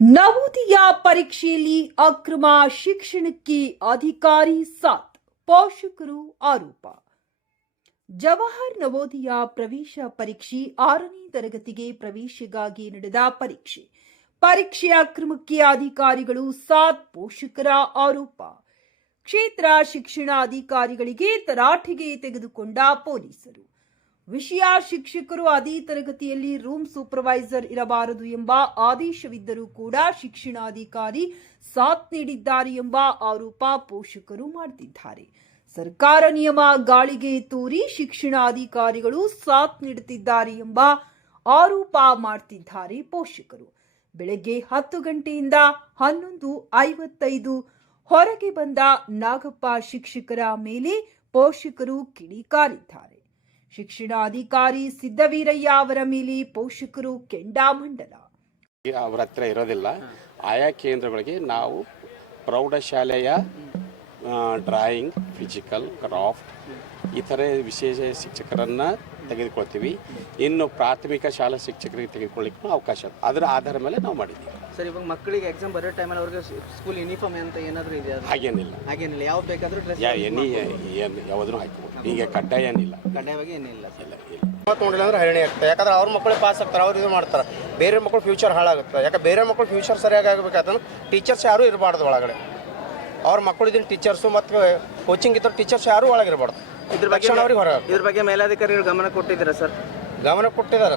ನವೋದಯ ಪರೀಕ್ಷೆಯಲ್ಲಿ ಅಕ್ರಮ, ಶಿಕ್ಷಣಕ್ಕೆ ಅಧಿಕಾರಿ ಸಾಥ್, ಪೋಷಕರು ಆರೋಪ. ಜವಾಹರ್ ನವೋದಯ ಪ್ರವೇಶ ಪರೀಕ್ಷೆ 6ನೇ ತರಗತಿಗೆ ಪ್ರವೇಶಕ್ಕಾಗಿ ನಡೆದ ಪರೀಕ್ಷೆ ಅಕ್ರಮಕ್ಕೆ ಅಧಿಕಾರಿಗಳು ಸಾಥ್, ಪೋಷಕರ ಆರೋಪ. ಕ್ಷೇತ್ರ ಶಿಕ್ಷಣಾಧಿಕಾರಿಗಳಿಗೆ ತರಾಟೆಗೆ ತೆಗೆದುಕೊಂಡ ಪೊಲೀಸರು. ವಿಷಯ: ಶಿಕ್ಷಕರು ಅದೇ ತರಗತಿಯಲ್ಲಿ ರೂಮ್ ಸೂಪರ್ವೈಸರ್ ಇರಬಾರದು ಎಂಬ ಆದೇಶವಿದ್ದರೂ ಕೂಡ ಶಿಕ್ಷಣಾಧಿಕಾರಿ ಸಾಥ್ ನೀಡಿದ್ದಾರೆ ಎಂಬ ಆರೋಪ ಪೋಷಕರು ಮಾಡುತ್ತಿದ್ದಾರೆ. ಸರ್ಕಾರ ನಿಯಮ ಗಾಳಿಗೆ ತೂರಿ ಶಿಕ್ಷಣಾಧಿಕಾರಿಗಳು ಸಾಥ್ ನೀಡುತ್ತಿದ್ದಾರೆ ಎಂಬ ಆರೋಪ ಮಾಡುತ್ತಿದ್ದಾರೆ ಪೋಷಕರು. ಬೆಳಗ್ಗೆ 10 ಗಂಟೆಯಿಂದ 11:55 ಹೊರಗೆ ಬಂದ ನಾಗಪ್ಪ ಶಿಕ್ಷಕರ ಮೇಲೆ ಪೋಷಕರು ಕಿಡಿಕಾರಿದ್ದಾರೆ. ಶಿಕ್ಷಣಾಧಿಕಾರಿ ಸಿದ್ದವೀರಯ್ಯ ಅವರ ಮೇಲೆ ಪೋಷಕರು ಕೆಂಡಾಮಂಡಲ. ಅವರ ಹತ್ರ ಇರೋದಿಲ್ಲ. ಆಯಾ ಕೇಂದ್ರಗಳಿಗೆ ನಾವು ಪ್ರೌಢಶಾಲೆಯ ಡ್ರಾಯಿಂಗ್, ಫಿಸಿಕಲ್, ಕ್ರಾಫ್ಟ್ ಈ ಥರ ವಿಶೇಷ ಶಿಕ್ಷಕರನ್ನು ತೆಗೆದುಕೊಳ್ತೀವಿ. ಇನ್ನು ಪ್ರಾಥಮಿಕ ಶಾಲಾ ಶಿಕ್ಷಕರಿಗೆ ತೆಗೆದುಕೊಳ್ಳಿಕ್ಕೂ ಅವಕಾಶ ಅದರ ಆಧಾರ ಮೇಲೆ ನಾವು ಮಾಡಿದ್ದೀವಿ. ಸರ್, ಇವಾಗ ಮಕ್ಕಳಿಗೆ ಎಕ್ಸಾಮ್ ಬರೋ ಟೈಮಲ್ಲಿ ಅವ್ರಿಗೆ ಸ್ಕೂಲ್ ಯೂನಿಫಾರ್ಮ್ ಅಂತ ಏನಾದರೂ ಇದೆಯಾ? ಹಾಗೇನಿಲ್ಲ. ಯಾವ್ದು ಬೇಕಾದರೂ ಡ್ರೆಸ್ ಯಾವುದೂ ಹಾಕಿ ಈಗ ಕಡ್ಡಾಯ ಏನಿಲ್ಲ. ಕಡ್ಡಾಯವಾಗಿ ಏನಿಲ್ಲ. ನೋಡಿಲ್ಲ ಅಂದ್ರೆ ಹೈರಾಣಿ ಆಗ್ತದೆ. ಯಾಕಂದ್ರೆ ಅವ್ರ ಮಕ್ಕಳು ಪಾಸ್ ಆಗ್ತಾರೆ, ಅವ್ರು ಇದು ಮಾಡ್ತಾರೆ. ಬೇರೆ ಮಕ್ಕಳು ಫ್ಯೂಚರ್ ಹಾಳಾಗುತ್ತೆ. ಯಾಕೆ ಬೇರೆ ಮಕ್ಕಳು ಫ್ಯೂಚರ್ ಸರಿಯಾಗಿ ಆಗಬೇಕಾದ್ರೆ ಟೀಚರ್ಸ್ ಯಾರೂ ಇರಬಾರ್ದು ಒಳಗಡೆ. ಅವ್ರ ಮಕ್ಕಳು ಇದನ್ನು ಟೀಚರ್ಸು ಮತ್ತು ಕೋಚಿಂಗ್ ಇದ್ದರೆ ಟೀಚರ್ಸ್ ಯಾರೂ ಒಳಗಿರಬಾರ್ದು. ಇದ್ರ ಬಗ್ಗೆ ಮೇಲಾಧಿಕಾರಿಗಳು ಗಮನ ಕೊಟ್ಟಿದ್ದೀರಾ ಸರ್? ಗಮನ ಕೊಟ್ಟಿದ್ದಾರೆ.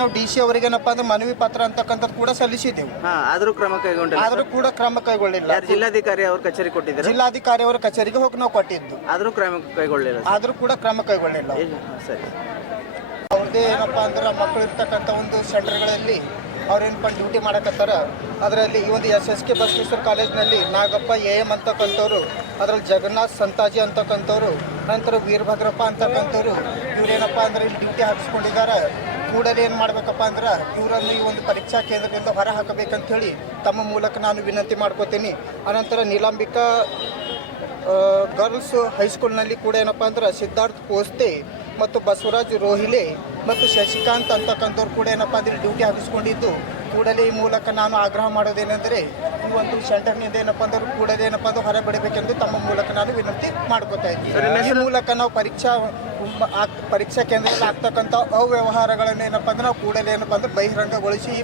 ನಾವು DC ಅವರಿಗೇನಪ್ಪ ಅಂದ್ರೆ ಮನವಿ ಪತ್ರ ಅಂತಕ್ಕಂಥದ್ದು ಕೂಡ ಸಲ್ಲಿಸಿದ್ದೆವು. ಆದರೂ ಕ್ರಮ ಕೈಗೊಂಡಿಲ್ಲ. ಆದರೂ ಕೂಡ ಕ್ರಮ ಕೈಗೊಳ್ಳಿಲ್ಲ. ಜಿಲ್ಲಾಧಿಕಾರಿ ಅವ್ರ ಕಚೇರಿ ಕೊಟ್ಟಿದ್ದಾರೆ. ಜಿಲ್ಲಾಧಿಕಾರಿ ಅವರ ಕಚೇರಿಗೆ ಹೋಗಿ ನಾವು ಕೊಟ್ಟಿದ್ದು. ಆದರೂ ಕ್ರಮ ಕೈಗೊಳ್ಳಿಲ್ಲ. ಆದರೂ ಕೂಡ ಕ್ರಮ ಕೈಗೊಳ್ಳಿಲ್ಲ. ಸರಿ. ಅವ್ರದ್ದೇ ಏನಪ್ಪ ಅಂದ್ರೆ ಮಕ್ಕಳು ಇರ್ತಕ್ಕಂಥ ಒಂದು ಸೆಂಟರ್ಗಳಲ್ಲಿ ಅವ್ರೇನಪ್ಪ ಡ್ಯೂಟಿ ಮಾಡಕತ್ತಾರ. ಅದರಲ್ಲಿ ಈ ಒಂದು SSK ಬಸವೇಶ್ವರ ಕಾಲೇಜಿನಲ್ಲಿ ನಾಗಪ್ಪ AM ಅಂತಕ್ಕಂಥವ್ರು, ಅದರಲ್ಲಿ ಜಗನ್ನಾಥ್ ಸಂತಾಜಿ ಅಂತಕ್ಕಂಥವ್ರು, ನಂತರ ವೀರಭದ್ರಪ್ಪ ಅಂತಕ್ಕಂಥವ್ರು ಇವರೇನಪ್ಪ ಅಂದ್ರೆ ಇಲ್ಲಿ ಡ್ಯೂಟಿ ಹಾಕಿಸ್ಕೊಂಡಿದ್ದಾರೆ. ಕೂಡಲೇ ಏನು ಮಾಡಬೇಕಪ್ಪ ಅಂದ್ರೆ ಇವರನ್ನು ಈ ಒಂದು ಪರೀಕ್ಷಾ ಕೇಂದ್ರದಿಂದ ಹೊರ ಹಾಕಬೇಕಂಥೇಳಿ ತಮ್ಮ ಮೂಲಕ ನಾನು ವಿನಂತಿ ಮಾಡ್ಕೋತೀನಿ. ಅನಂತರ ನೀಲಾಂಬಿಕಾ ಗರ್ಲ್ಸ್ ಹೈಸ್ಕೂಲ್ನಲ್ಲಿ ಕೂಡ ಏನಪ್ಪ ಅಂದ್ರೆ ಸಿದ್ಧಾರ್ಥ್ ಪೋಸ್ತೆ ಮತ್ತು ಬಸವರಾಜ್ ರೋಹಿಲೆ ಮತ್ತು ಶಶಿಕಾಂತ್ ಅಂತಕ್ಕಂಥವ್ರು ಕೂಡ ಏನಪ್ಪ ಅಂದರೆ ಡ್ಯೂಟಿ ಹಾಕಿಸ್ಕೊಂಡಿದ್ದು. ಕೂಡಲೇ ಈ ಮೂಲಕ ನಾನು ಆಗ್ರಹ ಮಾಡೋದೇನೆಂದರೆ ಈ ಒಂದು ಸೆಂಟರ್ನಿಂದ ಏನಪ್ಪ ಅಂದ್ರೆ ಕೂಡಲೇ ಏನಪ್ಪ ಅಂದ್ರೆ ಹೊರ ಬಿಡಬೇಕೆಂದು ತಮ್ಮ ಮೂಲಕ ನಾನು ವಿನಂತಿ ಮಾಡ್ಕೋತಾ ಇದ್ದೀನಿ. ಈ ಮೂಲಕ ನಾವು ಪರೀಕ್ಷಾ ಕೇಂದ್ರದಲ್ಲಿ ಆಗ್ತಕ್ಕಂಥ ಅವ್ಯವಹಾರಗಳನ್ನು ಏನಪ್ಪ ಅಂದ್ರೆ ನಾವು ಕೂಡಲೇ ಏನಪ್ಪ ಅಂದ್ರೆ ಬಹಿರಂಗಗೊಳಿಸಿ